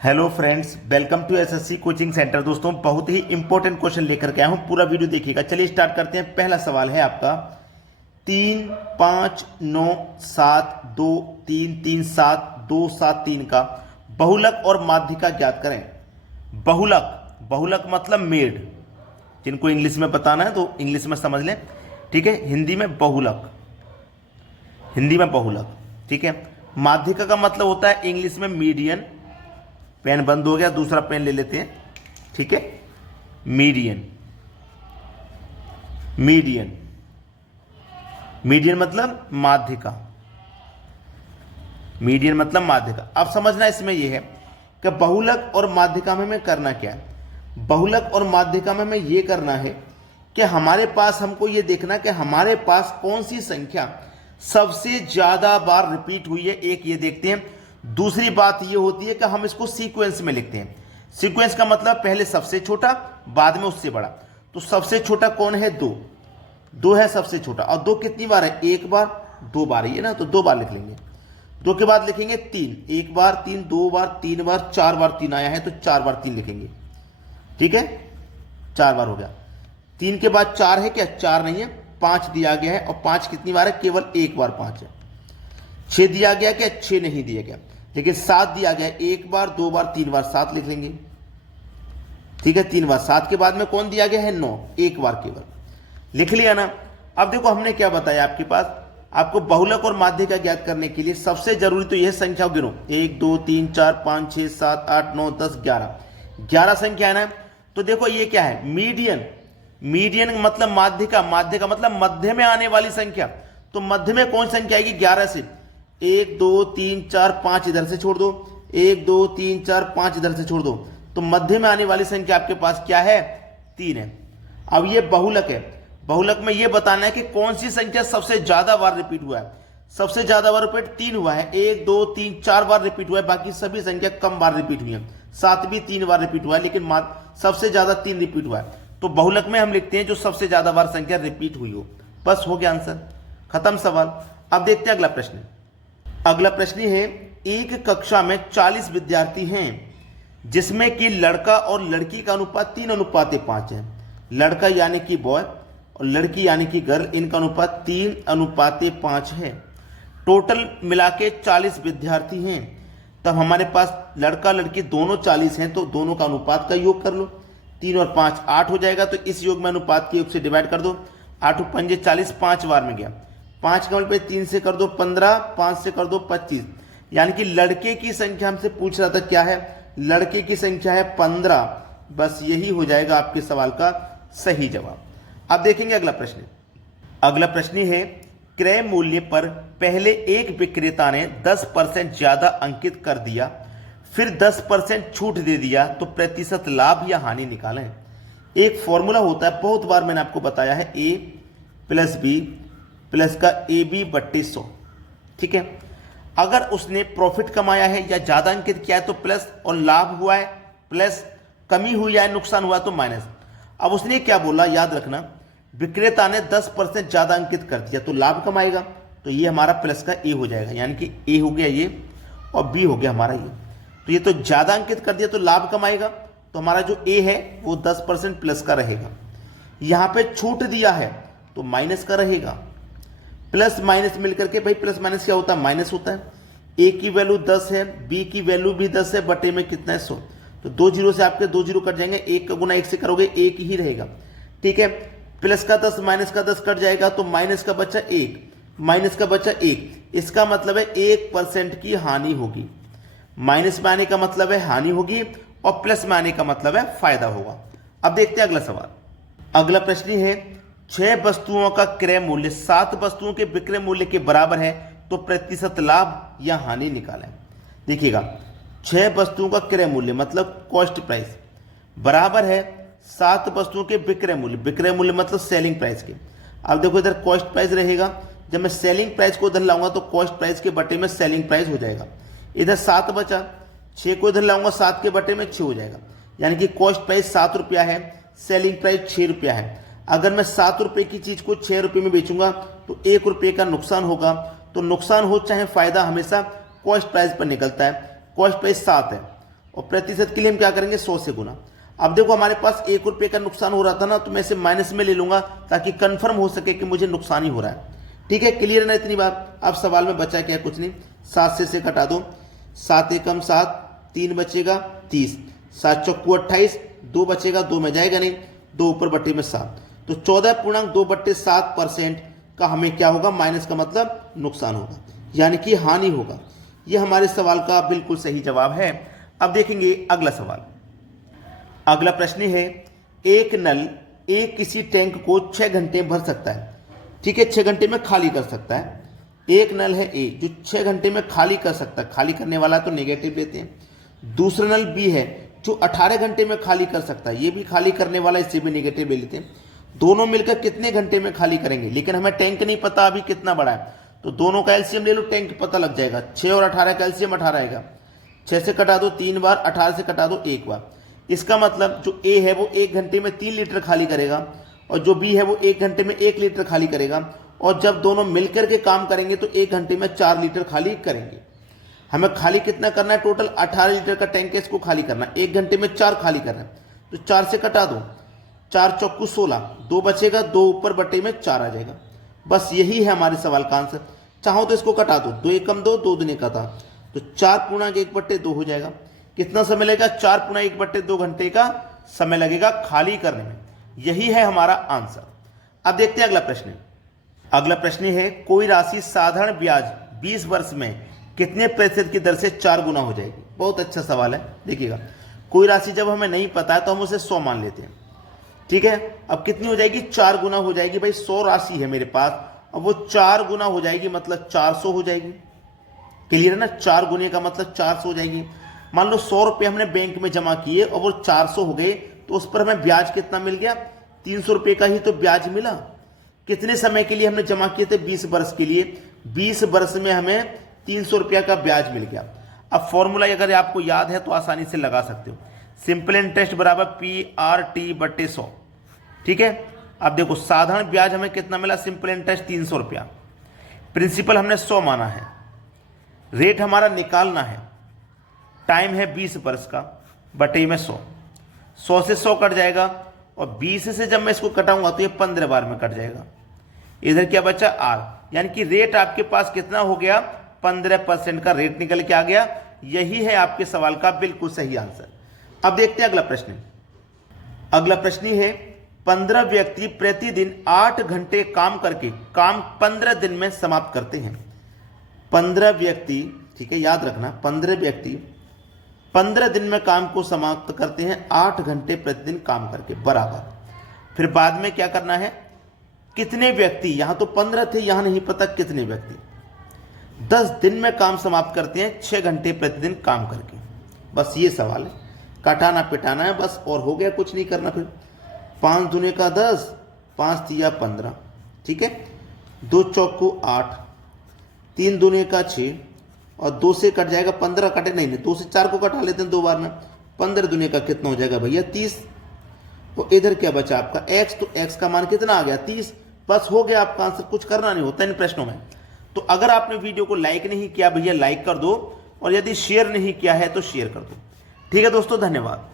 Hello friends, welcome to SSC coaching centre. दोस्तों, बहुत ही important question लेकर के आया हूं, पूरा वीडियो देखिएगा। चलिए स्टार्ट करते हैं। पहला सवाल है आपका 3, 5, 9, 7, 2, 3, 3, 7, 2, 7, 3 का बहुलक और माध्यिका ज्ञात करें। बहुलक बहुलक मतलब मेड। जिनको इंग्लिश में बताना है तो इंग्लिश में समझ लें, ठीक है। हिंदी में बहुलक, हिंदी में बहुलक, ठीक है। माध्यिका का मतलब होता है इंग्लिश में मीडियन। पेन बंद हो गया, दूसरा पेन ले लेते हैं, ठीक है। मीडियन, मीडियन, मीडियन मतलब माध्यिका, मीडियन मतलब माध्यिका। अब समझना इसमें यह है कि बहुलक और माध्यिका में हमें करना क्या है। बहुलक और माध्यिका में हमें यह करना है कि हमारे पास, हमको यह देखना कि हमारे पास कौन सी संख्या सबसे ज्यादा बार रिपीट हुई है, एक ये देखते हैं। दूसरी बात यह होती है कि हम इसको सीक्वेंस में लिखते हैं। सीक्वेंस का मतलब पहले सबसे छोटा, बाद में उससे बड़ा। तो सबसे छोटा कौन है? 2, 2 है सबसे छोटा। और 2 कितनी बार है? एक बार, 2 बार ही है ना, तो 2 बार लिख लेंगे। 2 के बाद लिखेंगे 3, एक बार 3, 2 बार, 3 बार, 4 बार 3 आया है तो 4 बार 3 लिखेंगे, ठीक है। 4 बार हो गया। 3 के बाद 4 है क्या? 4 नहीं है, 5 दिया गया है। और 5 कितनी बार है? केवल एक बार 5 है। 6 दिया गया क्या? 6 नहीं दिया गया। लेकिन 7 दिया गया, एक बार, 2 बार, 3 बार 7 लिख लेंगे, ठीक है। 3 बार। 7 के बाद में कौन दिया गया है? 9, एक बार केवल लिख लिया ना। अब देखो हमने क्या बताया आपके पास, आपको बहुलक और माध्यिका ज्ञात करने के लिए सबसे जरूरी तो यह संख्या गिनो। 1, 2, 3, 4, 5, 6, 7, 8, 9, 10, 11, 11 संख्या है ना। तो देखो ये क्या है? मीडियन। मीडियन मतलब माध्यिका, माध्यिका मतलब मध्य में आने वाली संख्या। तो मध्य में कौन संख्या आएगी? 11 से 1, 2, 3, 4, 5 इधर से छोड़ दो, 1, 2, 3, 4, 5 इधर से छोड़ दो। तो मध्य में आने वाली संख्या आपके पास क्या है? 3 है। अब ये बहुलक है। बहुलक में ये बताना है कि कौन सी संख्या सबसे ज्यादा बार रिपीट हुआ है। सबसे ज्यादा बार रिपीट 3 हुआ है। 1, 2, 3, 4 बार रिपीट हुआ है, बाकी सभी संख्या कम बार रिपीट हुई है। 7 भी 3 बार रिपीट हुआ है, लेकिन सबसे ज्यादा 3 रिपीट हुआ है। तो बहुलक में हम लिखते हैं जो सबसे ज्यादा बार संख्या रिपीट हुई हो। बस हो गया आंसर, खत्म सवाल। अब देखते हैं अगला प्रश्न। अगला प्रश्न है, एक कक्षा में 40 विद्यार्थी हैं जिसमें कि लड़का और लड़की का अनुपात 3:5 है। लड़का यानी कि बॉय और लड़की यानी कि गर्ल, इनका अनुपात 3:5 है। टोटल मिला के 40 विद्यार्थी हैं। तब हमारे पास लड़का लड़की दोनों 40 हैं, तो दोनों का अनुपात का योग कर लो। 3 और 5 8 हो जाएगा, तो इस योग में अनुपात के योग से डिवाइड कर दो। 8 और 5 40, 5 बार में गया। 5 का पे 3 से कर दो 15, 5 से कर दो 25। यानी कि लड़के की संख्या हमसे पूछ रहा था, क्या है? लड़के की संख्या है 15। बस यही हो जाएगा आपके सवाल का सही जवाब। अब देखेंगे अगला प्रश्न। अगला प्रश्न है, क्रय मूल्य पर पहले एक विक्रेता ने 10% ज्यादा अंकित कर दिया, फिर 10% छूट दे दिया, तो प्रतिशत लाभ या हानि निकालें। एक फॉर्मूला होता है, बहुत बार मैंने आपको बताया है, A + B प्लस का AB/100, ठीक है। अगर उसने प्रॉफिट कमाया है या ज्यादा अंकित किया है तो प्लस, और लाभ हुआ है प्लस, कमी हुई है नुकसान हुआ तो माइनस। अब उसने क्या बोला, याद रखना, विक्रेता ने 10% ज्यादा अंकित कर दिया तो लाभ कमाएगा। तो ये हमारा प्लस का A हो जाएगा, यानी कि A हो गया ये और B हो गया हमारा ये। तो ये तो ज्यादा अंकित कर दिया तो लाभ कमाएगा, तो हमारा जो A है वो 10% प्लस का रहेगा। यहां पे छूट दिया है तो माइनस का रहेगा। प्लस माइनस मिलकर के, भाई प्लस माइनस क्या होता है? माइनस होता है। ए की वैल्यू 10 है, बी की वैल्यू भी 10 है, बटे में कितना है? 100। तो 2 जीरो से आपके 2 जीरो कट जाएंगे, 1 का गुना 1 से करोगे 1 ही रहेगा, ठीक है। प्लस का 10 माइनस का 10 कट जाएगा, तो माइनस का बचा 1, माइनस का बचा 1। इसका मतलब है 1% की हानि होगी। माइनस में आने का मतलब है हानि होगी, और प्लस में आने का मतलब है फायदा होगा। अब देखते हैं अगला सवाल। अगला प्रश्न है, 6 वस्तुओं का क्रय मूल्य 7 वस्तुओं के विक्रय मूल्य के बराबर है, तो प्रतिशत लाभ या हानि निकालें। देखिएगा, 6 वस्तुओं का क्रय मूल्य मतलब कॉस्ट प्राइस बराबर है 7 वस्तुओं के विक्रय मूल्य। विक्रय मूल्य मतलब सेलिंग प्राइस के। अब देखो इधर कॉस्ट प्राइस रहेगा, जब मैं सेलिंग प्राइस को इधर लाऊंगा तो कॉस्ट प्राइस के बटे में सेलिंग प्राइस हो जाएगा। इधर 7 बचा, 6 को इधर लाऊंगा, 7 के बटे में 6 हो जाएगा। यानी कि कॉस्ट प्राइस 7 रुपया है, सेलिंग प्राइस 6 रुपया है। अगर मैं 7 रुपए की चीज को 6 रुपए में बेचूंगा तो 1 रुपए का नुकसान होगा। तो नुकसान हो चाहे फायदा, हमेशा कॉस्ट प्राइस पर निकलता है। कॉस्ट प्राइस 7 है और प्रतिशत के लिए हम क्या करेंगे 100 से गुना। अब देखो हमारे पास 1 रुपये का नुकसान हो रहा था ना, तो मैं इसे माइनस में ले लूंगा ताकि कंफर्म हो सके कि मुझे नुकसान ही हो रहा है। ठीक है, क्लियर है ना इतनी बात। अब सवाल में बचा क्या, कुछ नहीं, 7 से कटा दो, 7 एकम 7, 3 बचेगा 30, 7 चौकू 28, 2 बचेगा, 2 में जाएगा नहीं, 2 ऊपर बट्टे में 7, तो 14.2/7% का हमें क्या होगा, माइनस का मतलब नुकसान होगा, यानी कि हानि होगा। यह हमारे सवाल का बिल्कुल सही जवाब है। अब देखेंगे अगला सवाल। अगला प्रश्न है, एक नल एक किसी टैंक को 6 घंटे भर सकता है। ठीक है, 6 घंटे में खाली कर सकता है। एक नल है ए जो 6 घंटे में खाली कर सकता है, खाली करने वाला तो नेगेटिव लेते हैं। दूसरा नल बी है जो 18 घंटे में खाली कर सकता है, ये भी खाली करने वाला, इससे भी नेगेटिव ले लेते हैं। दोनों मिलकर कितने घंटे में खाली करेंगे, लेकिन हमें टैंक नहीं पता अभी कितना बड़ा है, तो दोनों का एलसीएम ले लो, टैंक पता लग जाएगा। 6 और 18 का एलसीएम 18 आएगा। 6 से कटा दो 3 बार, 18 से कटा दो 1 बार। इसका मतलब जो ए है वो 1 घंटे में 3 लीटर खाली करेगा, और जो बी है वो 1 घंटे में 1 लीटर खाली करेगा, और जब दोनों मिलकर के काम करेंगे तो 1 घंटे में 4 लीटर खाली करेंगे। हमें खाली कितना करना है, टोटल 18 लीटर का टैंक है, इसको खाली करना है। 1 घंटे में 4 खाली करना है, तो 4 से कटा दो, 4 चौकू 16, 2 बचेगा, 2 ऊपर बटे में 4 आ जाएगा। बस यही है हमारे सवाल का आंसर। चाहो तो इसको कटा दो, 2 एकम 2, 2 दूने का था, तो 4 पूर्णांक 1/2 हो जाएगा। कितना समय लगेगा, 4 पूर्णांक 1/2 घंटे का समय लगेगा खाली करने में। यही है हमारा आंसर। अब देखते हैं अगला प्रश्न। अगला प्रश्न है, कोई राशि साधारण ब्याज 20 वर्ष में कितने प्रतिशत की दर से 4 गुना हो जाएगी। बहुत अच्छा सवाल है। देखिएगा, कोई राशि जब हमें नहीं पता है तो हम उसे 100 मान लेते हैं। ठीक है, अब कितनी हो जाएगी, 4 गुना हो जाएगी। भाई 100 राशि है मेरे पास, अब वो 4 गुना हो जाएगी, मतलब 400 हो जाएगी। क्लियर है ना, 4 गुने का मतलब 400 हो जाएगी। मान लो 100 रुपये हमने बैंक में जमा किए और वो 400 हो गए, तो उस पर हमें ब्याज कितना मिल गया, 300 रुपये का ही तो ब्याज मिला। कितने समय के लिए हमने जमा किए थे, 20 वर्ष के लिए। 20 वर्ष में हमें 300 रुपया का ब्याज मिल गया। अब फॉर्मूला अगर आपको याद है तो आसानी से लगा सकते हो, सिंपल इंटरेस्ट बराबर PRT/100। ठीक है, अब देखो साधारण ब्याज हमें कितना मिला, सिंपल इंटरेस्ट 300 रुपया, प्रिंसिपल हमने 100 माना है, रेट हमारा निकालना है, टाइम है 20 वर्ष का, बटे में 100, 100 से 100 कट जाएगा, और 20 से जब मैं इसको कटाऊंगा तो ये 15 बार में कट जाएगा। इधर क्या बचा, R, यानी कि रेट आपके पास कितना हो गया, 15% का रेट निकल के आ गया। यही है आपके सवाल का बिल्कुल सही आंसर। अब देखते हैं अगला प्रश्न। अगला प्रश्न है, 15 व्यक्ति प्रतिदिन 8 घंटे काम करके काम 15 दिन में समाप्त करते हैं। 15 व्यक्ति, ठीक है याद रखना, 15 व्यक्ति 15 दिन में काम को समाप्त करते हैं, 8 घंटे प्रतिदिन काम करके, बराबर। फिर बाद में क्या करना है, कितने व्यक्ति, यहां तो 15 थे, यहां नहीं पता कितने व्यक्ति 10 दिन में काम समाप्त करते हैं 6 घंटे प्रतिदिन काम करके। बस ये सवाल है, काटाना पिटाना है बस, और हो गया, कुछ नहीं करना। फिर 5 दूने का 10, 5 तिया 15, ठीक है, 2 चौकू 8, 3 दूने का 6, और 2 से कट जाएगा 15, कटे नहीं, 2 से 4 को कटा लेते हैं 2 बार में, 15 दूने का कितना हो जाएगा भैया 30। तो इधर क्या बचा आपका x, तो x का मान कितना आ गया 30। बस हो गया आपका आंसर, कुछ करना नहीं होता इन प्रश्नों में। तो अगर आपने वीडियो को लाइक नहीं किया भैया लाइक कर दो, और यदि शेयर नहीं किया है तो शेयर कर दो। ठीक है दोस्तों, धन्यवाद।